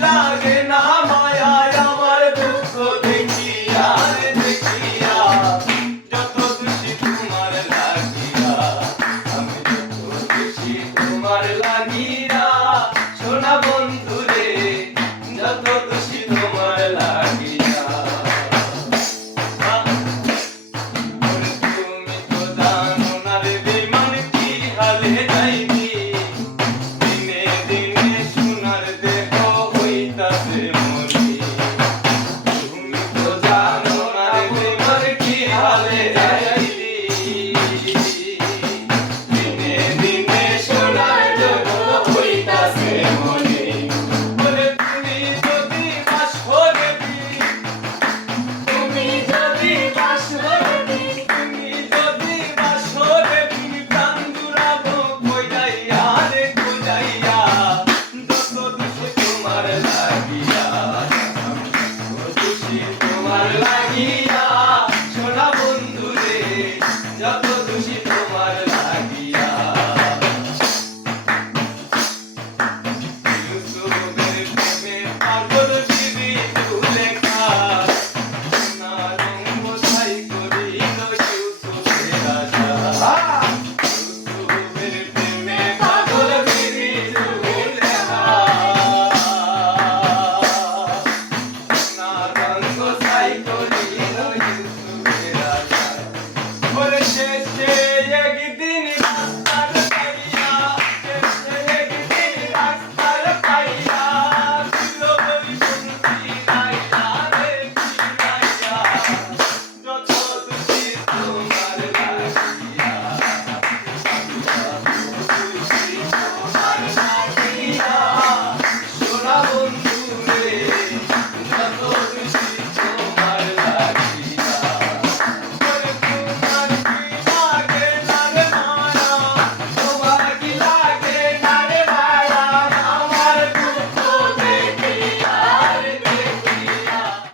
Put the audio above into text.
love.